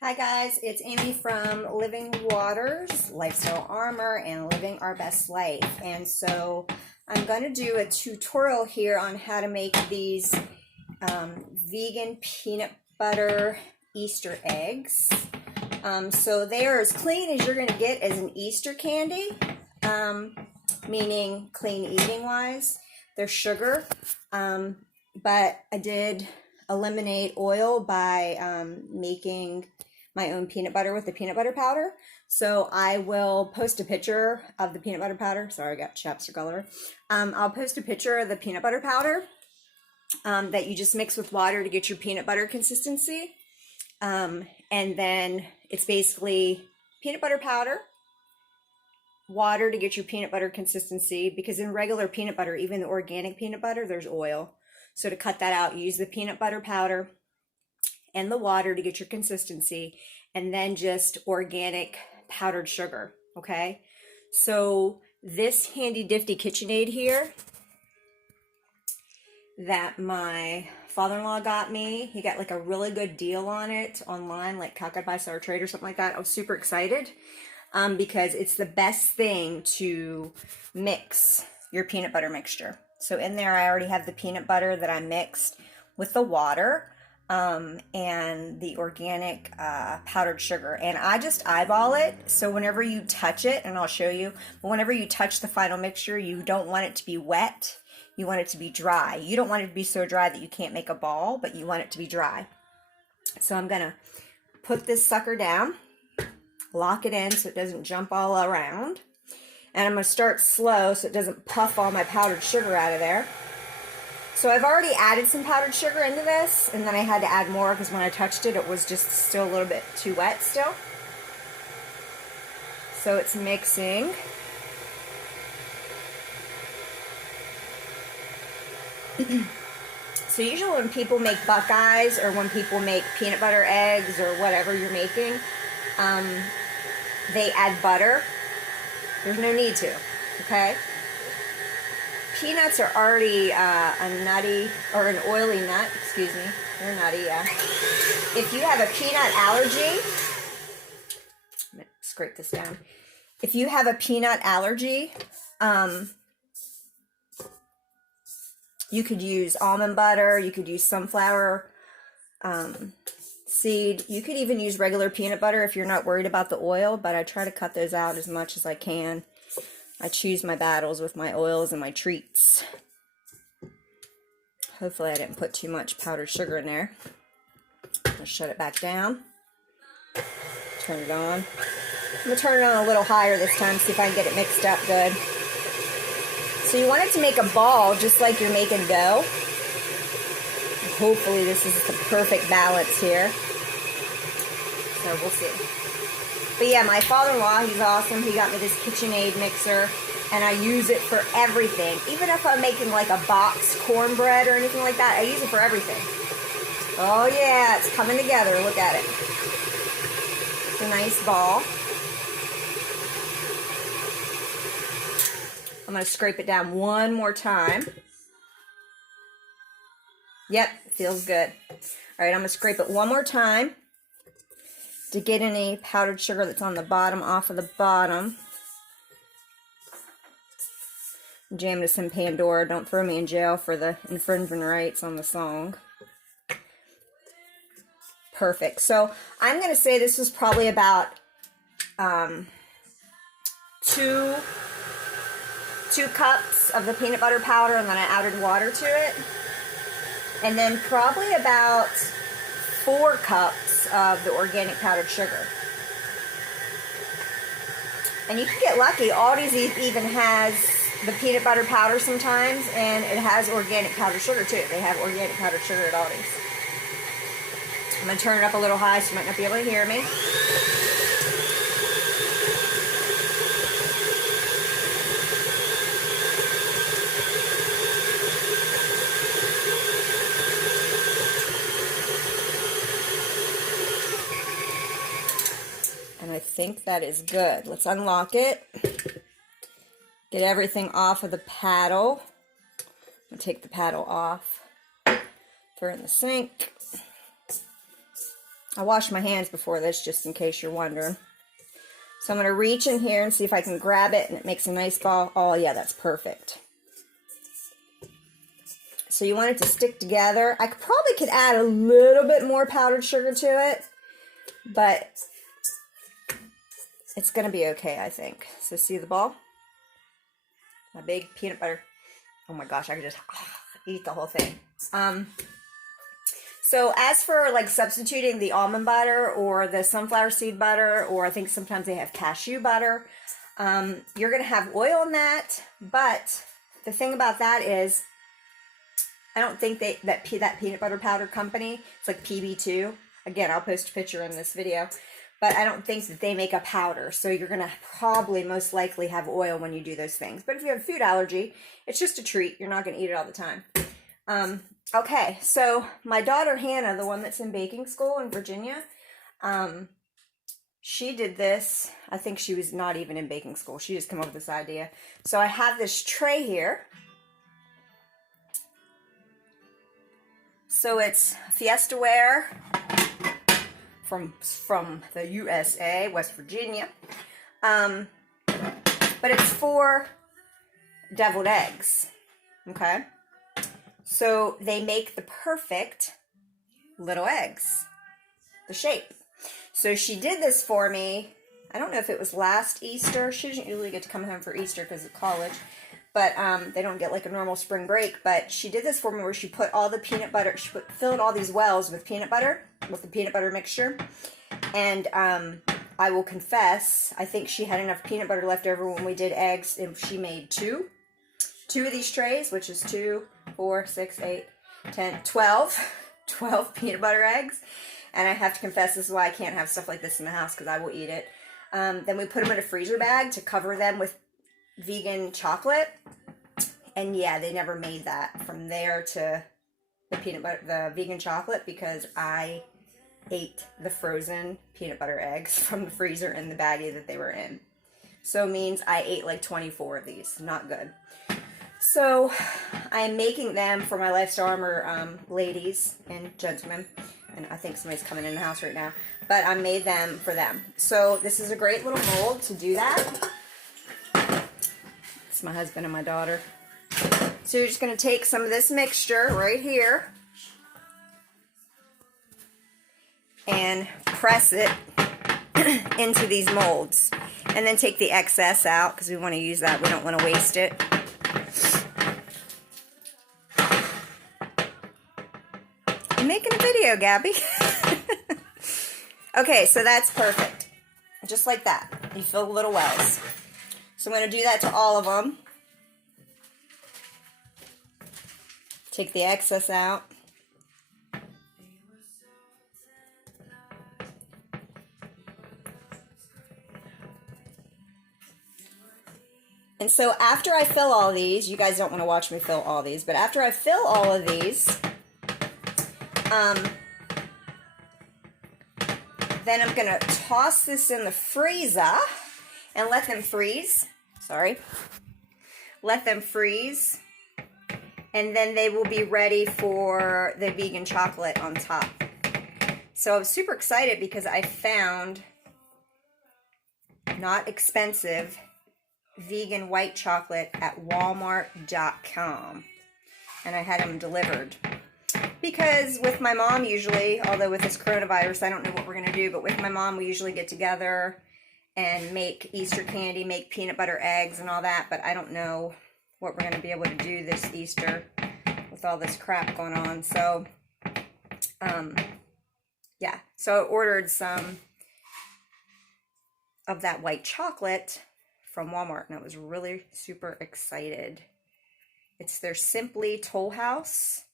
Hi guys, it's Amy from Living Waters, Lifestyle Armor, and Living Our Best Life. And so I'm going to do a tutorial here on how to make these vegan peanut butter Easter eggs. So they are as clean as you're going to get as an Easter candy, meaning clean eating wise. They're sugar, but I did eliminate oil by making my own peanut butter with the peanut butter powder. So I will post a picture of the peanut butter powder. Sorry, I got chapstick all over. I'll post a picture of the peanut butter powder that you just mix with water to get your peanut butter consistency. And then it's basically peanut butter powder, water to get your peanut butter consistency, because in regular peanut butter, even the organic peanut butter, there's oil. So to cut that out, use the peanut butter powder and the water to get your consistency, and then just organic powdered sugar, okay? So this handy difty KitchenAid here that my father-in-law got me, he got like a really good deal on it online, like Calcutta by Star Trade or something like that. I was super excited because it's the best thing to mix your peanut butter mixture. So in there, I already have the peanut butter that I mixed with the water and the organic powdered sugar. And I just eyeball it. So whenever you touch it, and I'll show you, but whenever you touch the final mixture, you don't want it to be wet. You want it to be dry. You don't want it to be so dry that you can't make a ball, but you want it to be dry. So I'm going to put this sucker down, lock it in so it doesn't jump all around. And I'm going to start slow so it doesn't puff all my powdered sugar out of there. So I've already added some powdered sugar into this, and then I had to add more because when I touched it, it was just still a little bit too wet still. So it's mixing. So usually when people make Buckeyes or when people make peanut butter eggs or whatever you're making, they add butter. There's no need to, okay? Peanuts are already a nutty, or an oily nut, excuse me. They're nutty, yeah. If you have a peanut allergy, I'm gonna scrape this down. If you have a peanut allergy, you could use almond butter, you could use sunflower seed. You could even use regular peanut butter if you're not worried about the oil, but I try to cut those out as much as I can. I choose my battles with my oils and my treats. Hopefully I didn't put too much powdered sugar in there. I'll shut it back down. Turn it on. I'm going to turn it on a little higher this time, see if I can get it mixed up good. So you want it to make a ball just like you're making dough. Hopefully this is the perfect balance here. So we'll see. But yeah, my father-in-law, he's awesome. He got me this KitchenAid mixer, and I use it for everything. Even if I'm making like a boxed cornbread or anything like that, I use it for everything. Oh yeah, it's coming together. Look at it. It's a nice ball. I'm going to scrape it down one more time. Yep, feels good. All right, I'm going to scrape it one more time to get any powdered sugar that's on the bottom off of the bottom. Jam this in Pandora. Don't throw me in jail for the infringement rights on the song. Perfect. So I'm going to say this was probably about two cups of the peanut butter powder, and then I added water to it. And then probably about 4 cups of the organic powdered sugar. And you can get lucky. Aldi's even has the peanut butter powder sometimes, and it has organic powdered sugar too. They have organic powdered sugar at Aldi's. I'm going to turn it up a little high so you might not be able to hear me. And I think that is good. Let's unlock it. Get everything off of the paddle. I'm going to take the paddle off. Throw it in the sink. I washed my hands before this, just in case you're wondering. So I'm going to reach in here and see if I can grab it, and it makes a nice ball. Oh yeah, that's perfect. So you want it to stick together. I probably could add a little bit more powdered sugar to it, but it's going to be okay, I think. So see the ball? My big peanut butter. Oh my gosh, I could just eat the whole thing. So as for like substituting the almond butter or the sunflower seed butter, or I think sometimes they have cashew butter, you're going to have oil in that. But the thing about that is, I don't think that peanut butter powder company, it's like PB2. Again, I'll post a picture in this video. But I don't think that they make a powder. So you're going to probably most likely have oil when you do those things. But if you have a food allergy, it's just a treat. You're not going to eat it all the time. Okay, so my daughter Hannah, the one that's in baking school in Virginia, she did this. I think she was not even in baking school. She just came up with this idea. So I have this tray here. So it's Fiesta ware from the USA, West Virginia. But it's for deviled eggs. Okay? So they make the perfect little eggs, the shape. So she did this for me. I don't know if it was last Easter. She doesn't usually get to come home for Easter because of college. But they don't get like a normal spring break. But she did this for me where she put all the peanut butter, filled all these wells with peanut butter, with the peanut butter mixture. And I will confess, I think she had enough peanut butter left over when we did eggs, and she made two of these trays, which is 2, 4, 6, 8, 10, 12 peanut butter eggs. And I have to confess, this is why I can't have stuff like this in the house, because I will eat it. Then we put them in a freezer bag to cover them with vegan chocolate. And yeah, they never made that from there to the vegan chocolate, because I ate the frozen peanut butter eggs from the freezer in the baggie that they were in. So it means I ate like 24 of these. Not good. So I'm making them for my Lifestyle Armor ladies and gentlemen. And I think somebody's coming in the house right now. But I made them for them. So this is a great little mold to do that. It's my husband and my daughter. So you're just going to take some of this mixture right here and press it into these molds. And then take the excess out, because we want to use that. We don't want to waste it. I'm making a video, Gabby. Okay, so that's perfect. Just like that. You fill the little wells. So I'm going to do that to all of them. Take the excess out. And so after I fill all these, you guys don't want to watch me fill all these, but after I fill all of these, then I'm going to toss this in the freezer and let them freeze. Sorry. Let them freeze. And then they will be ready for the vegan chocolate on top. So I was super excited because I found not expensive vegan white chocolate at walmart.com. And I had them delivered. Because with my mom usually, although with this coronavirus, I don't know what we're going to do, but with my mom, we usually get together and make Easter candy, make peanut butter eggs and all that, but I don't know what we're going to be able to do this Easter with all this crap going on. So, yeah. So I ordered some of that white chocolate from Walmart, and I was really super excited. It's their Simply Toll House.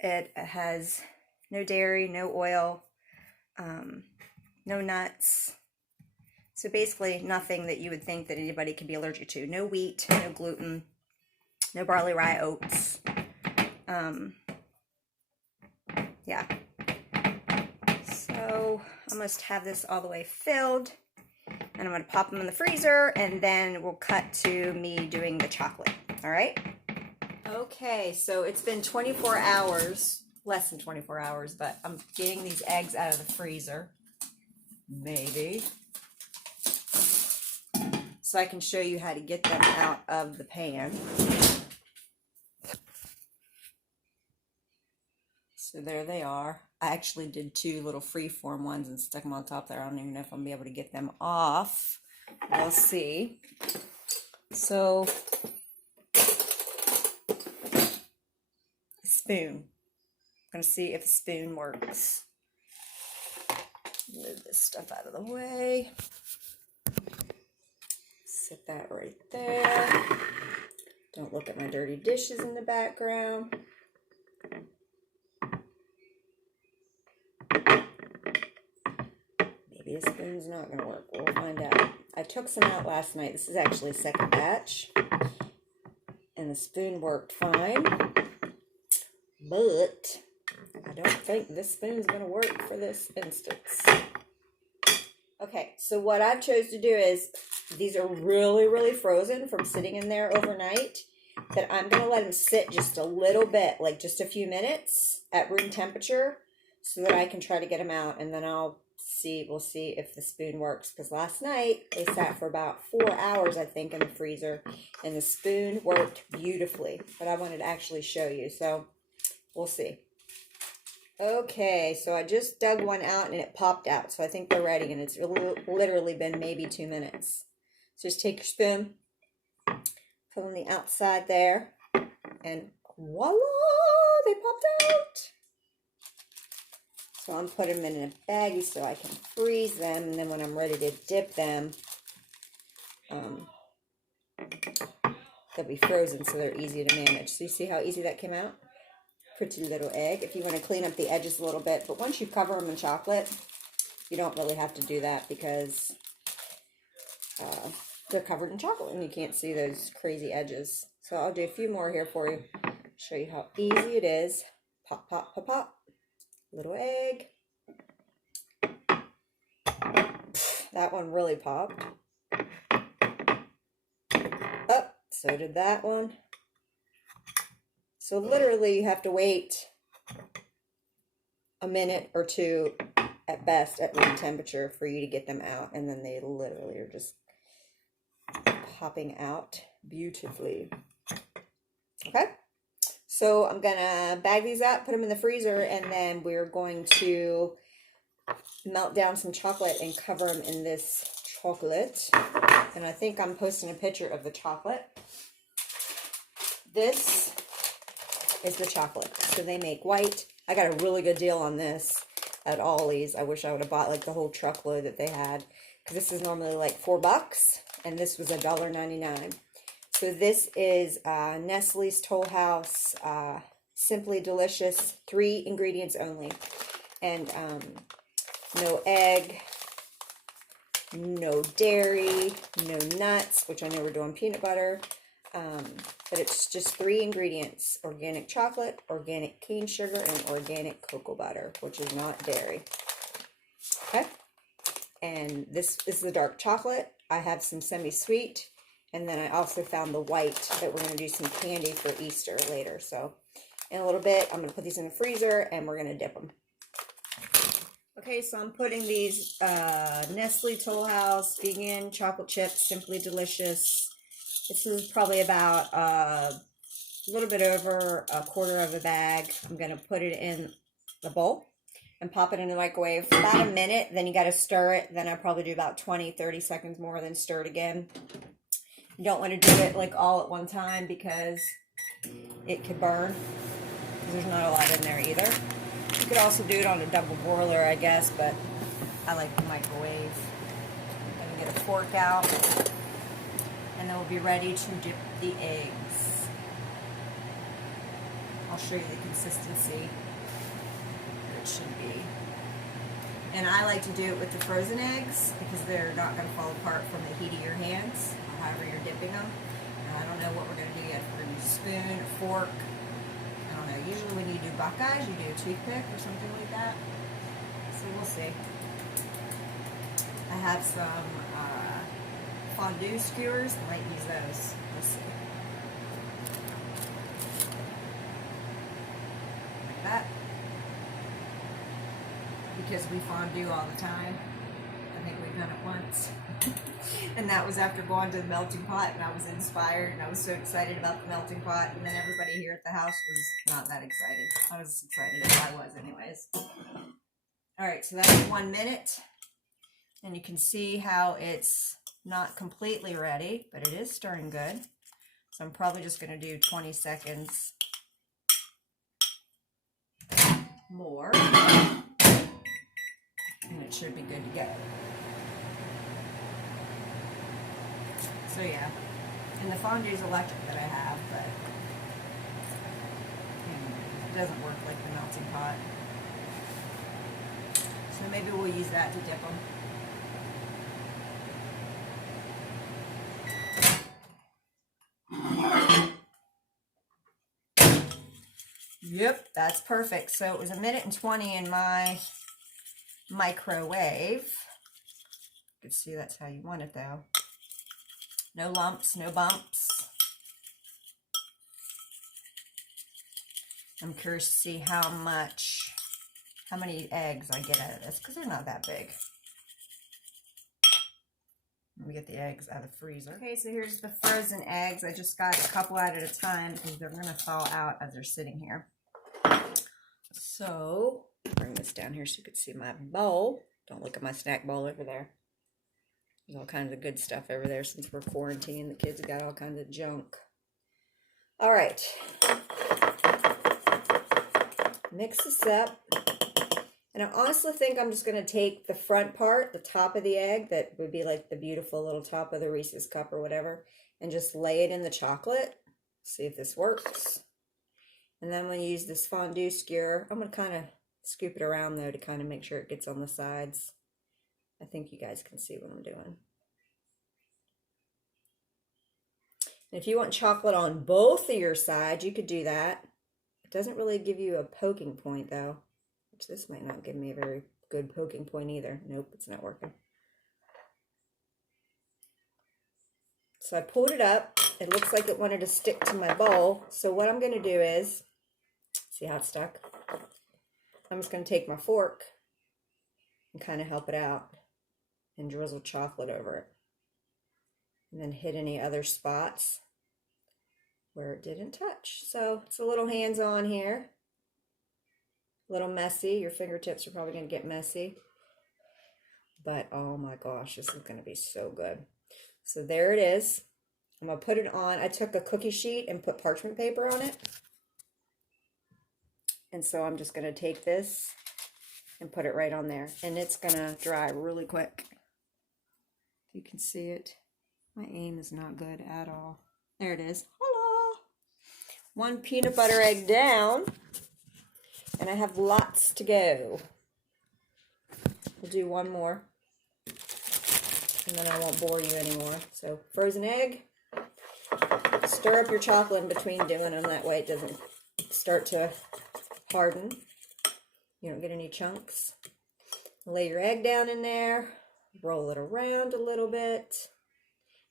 It has no dairy, no oil, no nuts. So basically nothing that you would think that anybody could be allergic to. No wheat, no gluten, no barley, rye, oats. Yeah. So I must have this all the way filled. And I'm going to pop them in the freezer, and then we'll cut to me doing the chocolate. All right? Okay, so it's been 24 hours less than 24 hours, but I'm getting these eggs out of the freezer, maybe, so I can show you how to get them out of the pan. So there they are. I actually did 2 little freeform ones and stuck them on top there. I don't even know if I'm gonna be able to get them off. We'll see. So, spoon. I'm gonna see if a spoon works. Move this stuff out of the way. Set that right there. Don't look at my dirty dishes in the background. Maybe a spoon's not gonna work. We'll find out. I took some out last night. This is actually a second batch. And the spoon worked fine. But I don't think this spoon's gonna work for this instance. Okay, so what I've chose to do is, these are really, really frozen from sitting in there overnight, that I'm gonna let them sit just a little bit, like just a few minutes at room temperature, so that I can try to get them out, and then we'll see if the spoon works, because last night they sat for about 4 hours, I think, in the freezer, and the spoon worked beautifully, but I wanted to actually show you, so we'll see. Okay, so I just dug one out and it popped out, so I think they're ready, and it's literally been maybe 2 minutes. So just take your spoon, put on the outside there, and voila, they popped out. So I'm putting them in a baggie so I can freeze them, and then when I'm ready to dip them, they'll be frozen so they're easy to manage. So you see how easy that came out? Pretty little egg. If you want to clean up the edges a little bit, but once you cover them in chocolate, you don't really have to do that, because they're covered in chocolate and you can't see those crazy edges. So I'll do a few more here for you, show you how easy it is. Pop, pop, pop, pop. Little egg. That one really popped. Oh, so did that one. So literally you have to wait a minute or 2 at best at room temperature for you to get them out, and then they literally are just popping out beautifully. Okay, so I'm gonna bag these up, put them in the freezer, and then we're going to melt down some chocolate and cover them in this chocolate. And I think I'm posting a picture of the chocolate. This is the chocolate. So they make white. I got a really good deal on this at Ollie's. I wish I would have bought like the whole truckload that they had, because this is normally like $4 and this was $1.99. So this is Nestle's Toll House Simply Delicious, 3 ingredients only, and no egg, no dairy, no nuts, which I know we're doing peanut butter. But it's just 3 ingredients: organic chocolate, organic cane sugar, and organic cocoa butter, which is not dairy. Okay, and this is the dark chocolate. I have some semi-sweet, and then I also found the white that we're going to do some candy for Easter later. So in a little bit, I'm going to put these in the freezer and we're going to dip them. Okay, so I'm putting these Nestle Toll House vegan chocolate chips, Simply Delicious. This is probably about a little bit over a quarter of a bag. I'm going to put it in the bowl and pop it in the microwave for about a minute. Then you got to stir it. Then I probably do about 20-30 seconds more, then stir it again. You don't want to do it like all at one time, because it could burn, because there's not a lot in there either. You could also do it on a double boiler, I guess, but I like the microwave. I'm going to get a fork out, and then we'll be ready to dip the eggs. I'll show you the consistency that it should be. And I like to do it with the frozen eggs, because they're not going to fall apart from the heat of your hands, or however you're dipping them. And I don't know what we're going to do yet. If we're going to use a spoon, a fork. I don't know. Usually when you do Buckeyes, you do a toothpick or something like that. So we'll see. I have some fondue skewers. I might use those. We'll see. Like that. because we fondue all the time. I think we've done it once. And that was after going to the melting pot, and I was inspired, and I was so excited about the melting pot, and then everybody here at the house was not that excited. I was excited as I was anyways. All right, so that's 1 minute, and you can see how it's not completely ready, but it is stirring good. So I'm probably just going to do 20 seconds more, and it should be good to go. So yeah, and the fondue's electric that I have, but it doesn't work like the melting pot. So maybe we'll use that to dip them. Yep, that's perfect. So it was 1:20 in my microwave. You can see that's how you want it though. No lumps, no bumps. I'm curious to see how many eggs I get out of this, because they're not that big. Let me get the eggs out of the freezer. Okay, so here's the frozen eggs. I just got a couple out at a time because they're going to thaw out as they're sitting here. So, bring this down here so you can see my bowl. Don't look at my snack bowl over there. There's all kinds of good stuff over there since we're quarantined. The kids have got all kinds of junk. All right. Mix this up. And I honestly think I'm just going to take the front part, the top of the egg, that would be like the beautiful little top of the Reese's cup or whatever, and just lay it in the chocolate. See if this works. And then I'm going to use this fondue skewer. I'm going to kind of scoop it around though to kind of make sure it gets on the sides. I think you guys can see what I'm doing. And if you want chocolate on both of your sides, you could do that. It doesn't really give you a poking point though. Which this might not give me a very good poking point either. Nope, it's not working. So I pulled it up. It looks like it wanted to stick to my bowl. So what I'm going to do is, see how it's stuck? I'm just going to take my fork and kind of help it out and drizzle chocolate over it. And then hit any other spots where it didn't touch. So it's a little hands-on here. A little messy. Your fingertips are probably going to get messy. But oh my gosh, this is going to be so good. So there it is. I'm going to put it on. I took a cookie sheet and put parchment paper on it. And so I'm just going to take this and put it right on there. And it's going to dry really quick. You can see it. My aim is not good at all. There it is. Hello. 1 peanut butter egg down. And I have lots to go. We'll do one more. And then I won't bore you anymore. So, frozen egg. Stir up your chocolate in between doing them. That way it doesn't start to harden. You don't get any chunks. Lay your egg down in there. Roll it around a little bit.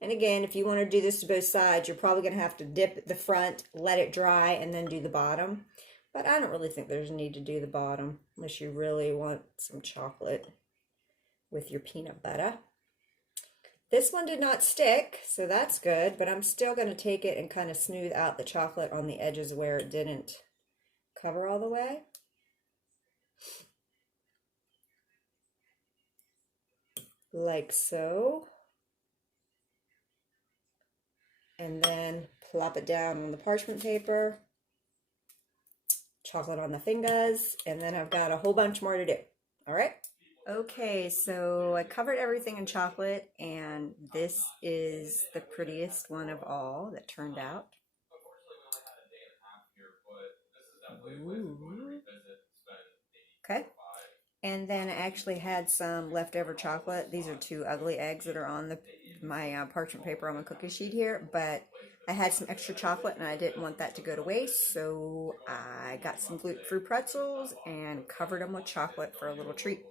And again, if you want to do this to both sides, you're probably going to have to dip the front, let it dry, and then do the bottom. But I don't really think there's a need to do the bottom unless you really want some chocolate with your peanut butter. This one did not stick, so that's good, but I'm still going to take it and kind of smooth out the chocolate on the edges where it didn't cover all the way. Like so. And then plop it down on the parchment paper. Chocolate on the fingers, and then I've got a whole bunch more to do. All right. Okay, so I covered everything in chocolate, and this is the prettiest one of all that turned out. Ooh. Okay. And then I actually had some leftover chocolate. These are 2 ugly eggs that are on my parchment paper on my cookie sheet here, but I had some extra chocolate and I didn't want that to go to waste, so I got some gluten-free pretzels and covered them with chocolate for a little treat.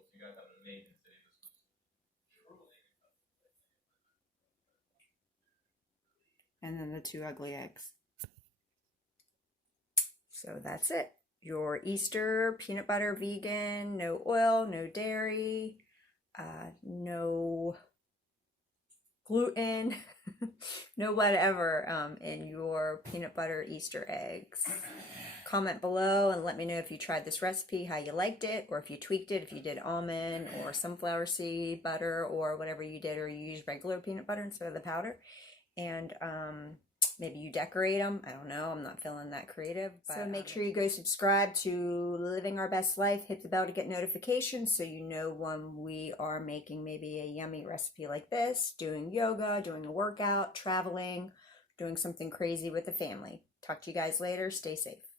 And then the 2 ugly eggs. So that's it. your Easter peanut butter vegan, no oil, no dairy, no gluten, no whatever in your peanut butter Easter eggs. Comment below and let me know if you tried this recipe, how you liked it, or if you tweaked it, if you did almond or sunflower seed butter or whatever you did, or you used regular peanut butter instead of the powder. And maybe you decorate them. I don't know. I'm not feeling that creative. But, so make sure you go subscribe to Living Our Best Life. Hit the bell to get notifications so you know when we are making maybe a yummy recipe like this, doing yoga, doing a workout, traveling, doing something crazy with the family. Talk to you guys later. Stay safe.